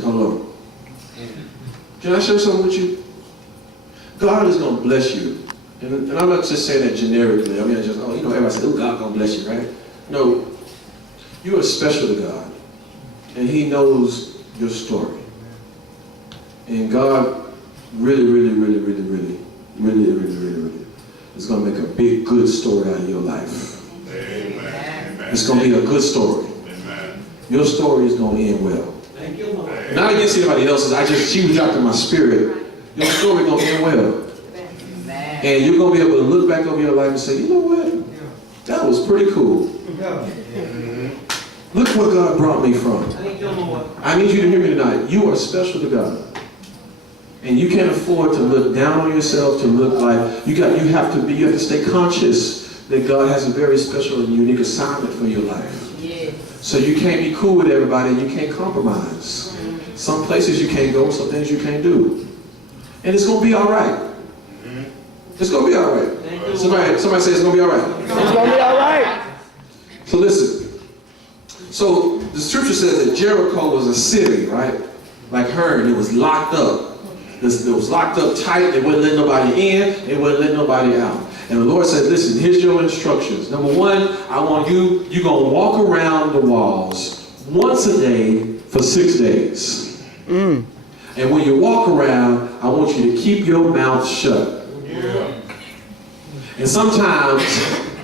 hold on. Can I share something with you? God is going to bless you. And I'm not just saying that generically. I mean, just, everybody says, oh, God going to bless you, right? No, you are special to God. And He knows your story. And God really is going to make a big, good story out of your life. Amen. It's going to be a good story. Amen. Your story is going to end well. Thank you, Lord. Not against anybody else's. She was dropped in my spirit. Your story is going to end well. Amen. And you're going to be able to look back over your life and say, you know what? That was pretty cool. Look where God brought me from. I need you to hear me tonight. You are special to God. And you can't afford to look down on yourself, to look like you have to stay conscious that God has a very special and unique assignment for your life. Yes. So you can't be cool with everybody and you can't compromise. Mm-hmm. Some places you can't go, some things you can't do. And it's going to be all right. Mm-hmm. It's going to be all right. Somebody say it's going to be all right. It's going to be all right. So listen. So the scripture says that Jericho was a city, right? Like Hern, it was locked up. It was locked up tight. They wouldn't let nobody in. They wouldn't let nobody out. And the Lord said, listen, here's your instructions. Number one, I want you're going to walk around the walls once a day for 6 days. Mm. And when you walk around, I want you to keep your mouth shut. Yeah. And sometimes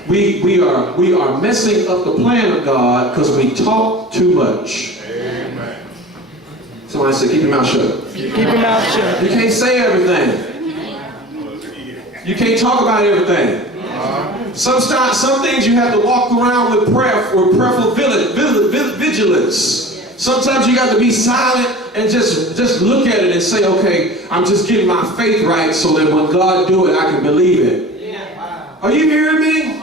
we are messing up the plan of God because we talk too much. Amen. Somebody said, keep your mouth shut. Keep your mouth shut. You can't say everything. You can't talk about everything. Some things you have to walk around with prayerful vigilance. Sometimes you got to be silent and just look at it and say, okay, I'm just getting my faith right so that when God do it, I can believe it. Are you hearing me?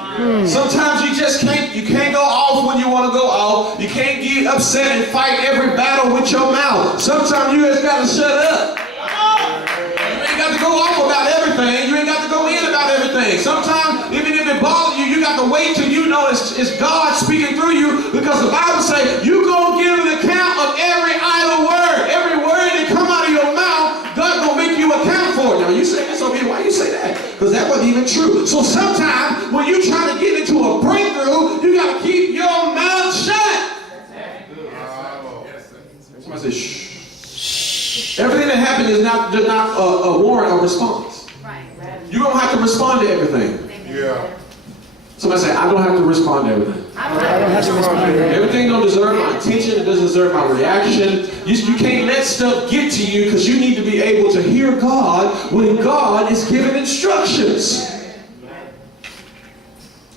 Sometimes you can't go off when you want to go off. You can't get upset and fight every battle with your mouth. Sometimes you just got to shut up. You ain't got to go off about everything. You ain't got to go in about everything. Sometimes, even if it bothers you, you got to wait till you know it's God speaking through you, because the Bible says you're going to give an account of every idle word. Every word that come out of your mouth, God's going to make you account for it. Now, you say this over here. Why you say that? Because that wasn't even true. So sometimes when you're trying to get into a breakthrough, you got to keep your mouth shut. Somebody say, shh. Everything that happened does not warrant a response. You don't have to respond to everything. Yeah. Somebody say, I don't have to respond to everything. I don't have to respond to everything. Everything don't deserve my attention. It doesn't deserve my reaction. You can't let stuff get to you, because you need to be able to hear God when God is giving instructions.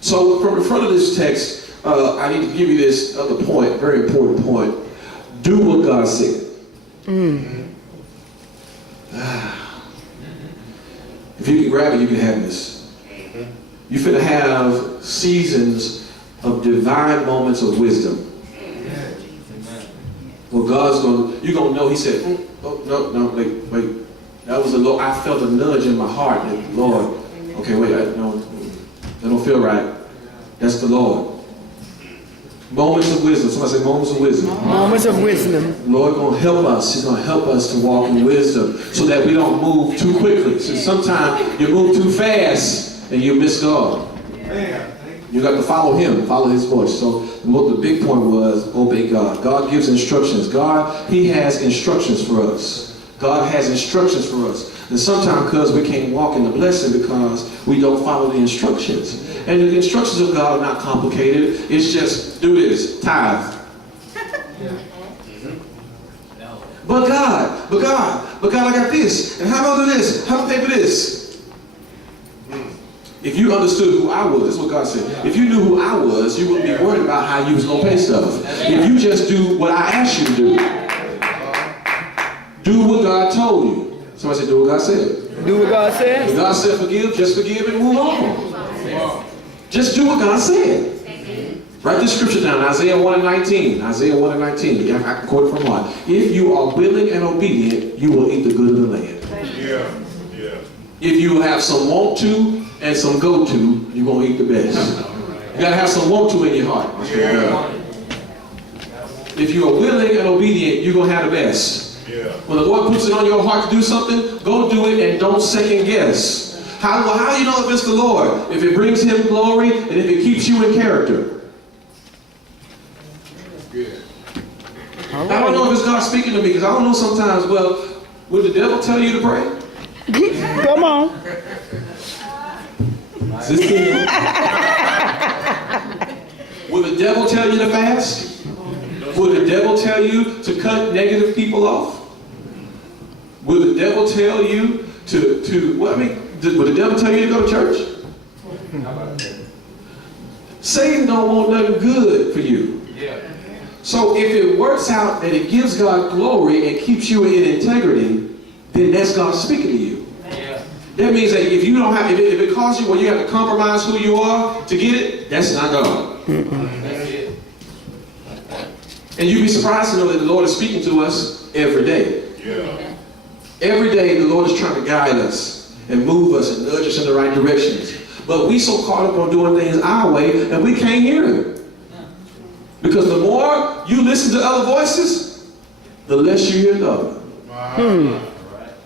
So from in front of this text, I need to give you this other point, very important point. Do what God said. If you can grab it, you can have this. You're finna have seasons of divine moments of wisdom. Well, you're going to know. He said, oh, no, wait. That was the Lord. I felt a nudge in my heart. That, Lord, okay, wait, that don't feel right. That's the Lord. Moments of wisdom. Somebody say moments of wisdom. Moments of wisdom. Lord going to help us. He's going to help us to walk in wisdom so that we don't move too quickly. So sometimes you move too fast and you miss God. You got to follow Him, follow His voice. So what the big point was, obey God. God gives instructions. God, He has instructions for us. God has instructions for us. And sometimes because we can't walk in the blessing because we don't follow the instructions. And the instructions of God are not complicated. It's just do this, tithe. But God, I got this. And how do I do this? How do I pay for this? If you understood who I was, that's what God said. If you knew who I was, you wouldn't be worried about how you was going to pay stuff. If you just do what I asked you to do. Do what God told you. Somebody said, do what God said. Do what God said. When God said forgive, just forgive and move on. Just do what God said. Write this scripture down, Isaiah 1:19. Isaiah 1:19. Yeah, I can quote it from heart. If you are willing and obedient, you will eat the good of the land. Yeah. If you have some want to and some go to, you're going to eat the best. You got to have some want to in your heart. Yeah. If you are willing and obedient, you're going to have the best. Yeah. When the Lord puts it on your heart to do something, go do it and don't second guess. How do you know if it's the Lord? If it brings Him glory and if it keeps you in character. Good. I don't know if it's God speaking to me because I don't know sometimes, well, would the devil tell you to pray? Come on. Is this good? Will the devil tell you to fast? Will the devil tell you to cut negative people off? Will the devil tell you will the devil tell you to go to church? Satan don't want nothing good for you. So if it works out that it gives God glory and keeps you in integrity, then that's God speaking to you. That means that if you don't have, if it causes you where you have to compromise who you are to get it, that's not God. That's it. And you'd be surprised to know that the Lord is speaking to us every day. Yeah. Every day the Lord is trying to guide us and move us and nudge us in the right directions. But we so caught up on doing things our way and we can't hear Him. Because the more you listen to other voices, the less you hear God.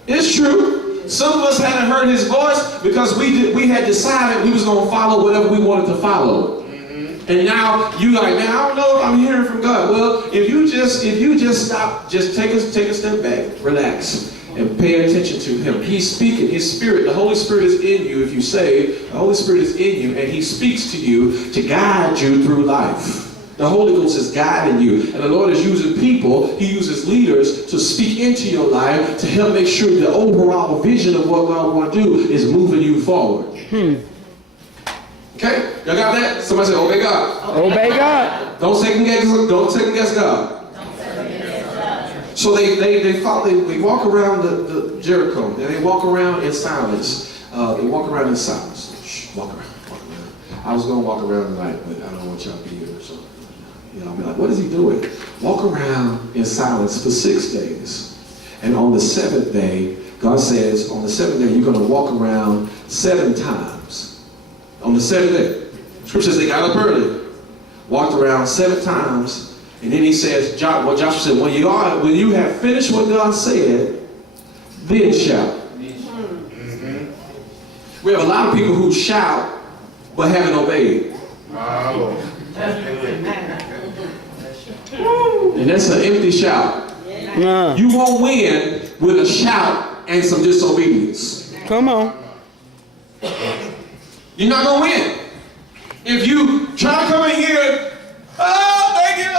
It's true. Some of us hadn't heard His voice because we had decided we was going to follow whatever we wanted to follow. And now you like, man, I don't know if I'm hearing from God. Well, if you just stop, just take a step back, relax, and pay attention to Him. He's speaking. His Spirit, the Holy Spirit is in you. If you say, the Holy Spirit is in you, and He speaks to you to guide you through life. The Holy Ghost is guiding you. And the Lord is using people, He uses leaders to speak into your life to help make sure the overall vision of what God wants to do is moving you forward. Okay? Y'all got that? Somebody say, obey God. Obey God. Don't second guess God. So they walk around the Jericho. And they walk around in silence. They walk around in silence. Shh, walk around. I was going to walk around tonight, but I don't want y'all to be here. So, I'll be like, what is he doing? Walk around in silence for 6 days. And on the 7th day, God says, on the 7th day, you're going to walk around 7 times. On the 7th day. Scripture says they got up early, walked around 7 times, and then He says, Joshua said, when you have finished what God said, then shout. We have a lot of people who shout, but haven't obeyed. And that's an empty shout. You won't win with a shout and some disobedience. Come on. You're not going to win. If you try to come in here, oh, thank you,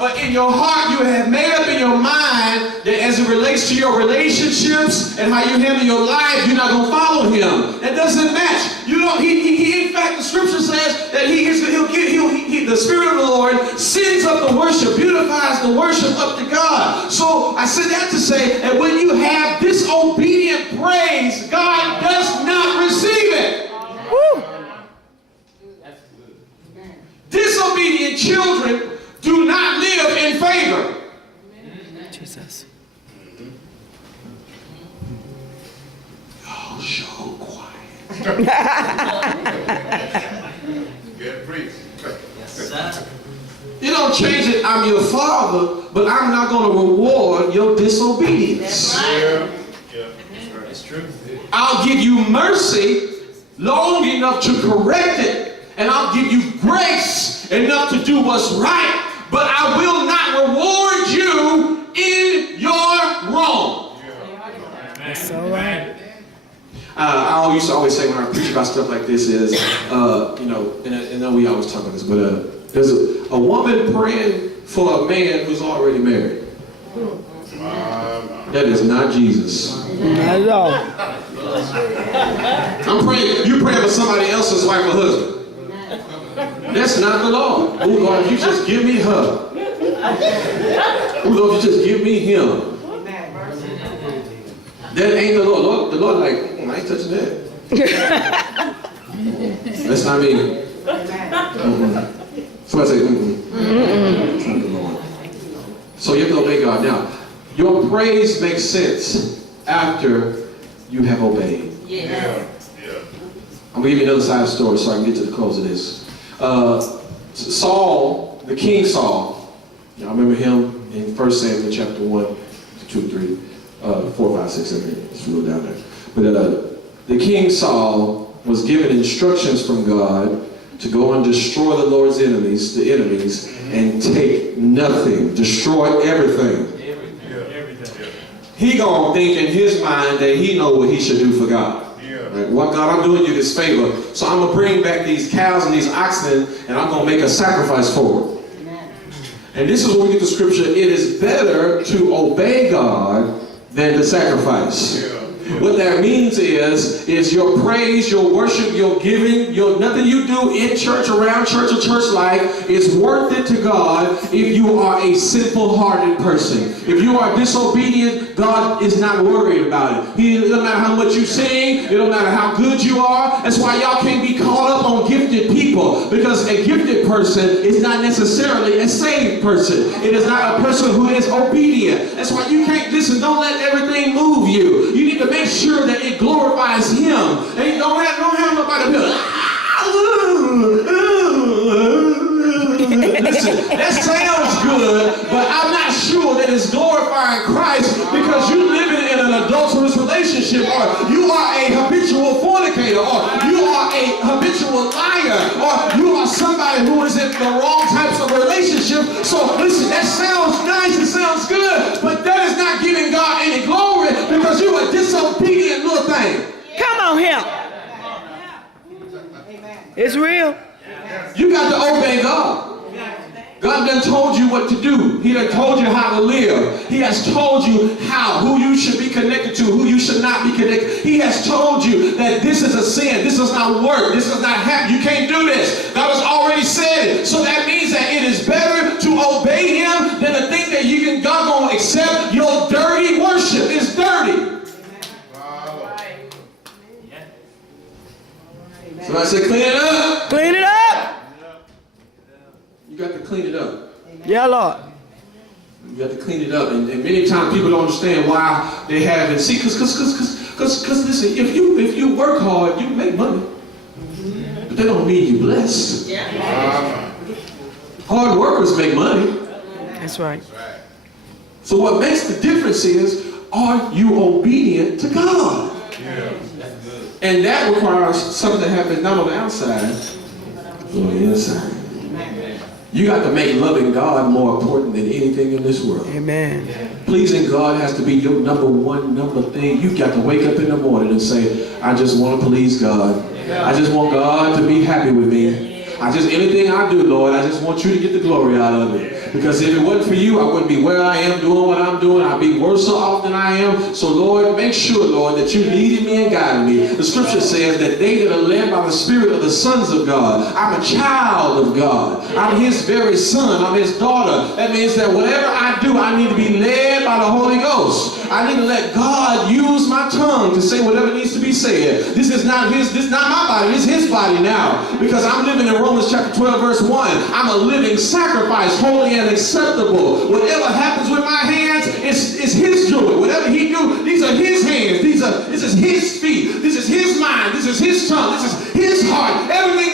but in your heart you have made up in your mind that as it relates to your relationships and how you handle your life, you're not going to follow Him. That doesn't match. You know, he in fact, the Scripture says that the Spirit of the Lord sends up the worship, beautifies the worship up to God. So I said that to say that when you have disobedient praise, God does not receive it. Woo. Disobedient children do not live in favor. Jesus. Oh, so quiet. Good preach. Yes, sir. You don't change it, I'm your father, but I'm not going to reward your disobedience. Yeah. It's true. I'll give you mercy long enough to correct it, and I'll give you grace enough to do what's right, but I will not reward you in your wrong. That's all right. I used to always say when I preach about stuff like this is, and I know we always talk about this, but there's a woman praying for a man who's already married. That is not Jesus. Not at all. You're praying for somebody else's wife or husband. That's not the Lord. Oh Lord, if you just give me her. Oh Lord, if you just give me him. That ain't the Lord. The Lord like, I ain't touching that. That's not me. Somebody say, It's not the Lord. So you have to obey God. Now, your praise makes sense after you have obeyed. Yeah. I'm going to give you another side of the story so I can get to the close of this. Saul, the King Saul, Y'all remember him in 1 Samuel chapter 1, 2, 3, 4, 5, 6, 7, 8. Let's go down there. But the king Saul was given instructions from God to go and destroy the Lord's enemies, and take nothing. Destroy everything. He gonna think in his mind that he know what he should do for God. Like, well, God, I'm doing you this favor, so I'm gonna bring back these cows and these oxen, and I'm gonna make a sacrifice for them. And this is where we get the scripture: it is better to obey God than to sacrifice. What that means is your praise, your worship, your giving, nothing you do in church, around church, or church life is worth it to God if you are a simple-hearted person. If you are disobedient, God is not worried about it. It doesn't matter how much you sing. It don't matter how good you are. That's why y'all can't be caught up on gifted people, because a gifted person is not necessarily a saved person. It is not a person who is obedient. That's why you can't listen. Don't let everything move you. You need to make sure that it glorifies Him. And don't have nobody be like, listen, that sounds good, but I'm not sure that it's glorifying Christ, because you living in an adulterous relationship, or you are a habitual fornicator, or you are a habitual liar, or you are somebody who is in the wrong types of relationship. So listen, that sounds nice, it sounds good, but that is not giving God any glory, because you a disobedient little thing. Come on here. It's real. You got to obey God. God done told you what to do. He done told you how to live. He has told you who you should be connected to, who you should not be connected. He has told you that this is a sin. This does not work. This does not happen. You can't do this. God has already said it. So that means that it is better to obey Him than to think that God gonna accept your dirty worship. It's dirty. So I said, clean it up. Clean it up. You got to clean it up. Yeah, Lord. You got to clean it up. And many times people don't understand why they have it. See, because listen, if you work hard, you make money. But that don't mean you blessed. Hard workers make money. That's right. So what makes the difference is, are you obedient to God? And that requires something that happens not on the outside, but on the inside. You got to make loving God more important than anything in this world. Amen. Pleasing God has to be your number thing. You got to wake up in the morning and say, I just want to please God. I just want God to be happy with me. Anything I do, Lord, I just want you to get the glory out of it. Because if it wasn't for you, I wouldn't be where I am doing what I'm doing. I'd be worse off than I am. So, Lord, make sure, Lord, that you leading me and guiding me. The scripture says that they that are led by the Spirit are the sons of God. I'm a child of God. I'm His very son. I'm His daughter. That means that whatever I do, I need to be led by the Holy Ghost. I need to let God use my tongue to say whatever needs to be said. This is not my body. This is His body now. Because I'm living in Romans chapter 12, verse 1. I'm a living sacrifice, holy and acceptable. Whatever happens with my hands, it's His doing. Whatever He do, these are His hands. This is His feet. This is His mind. This is His tongue. This is His heart. Everything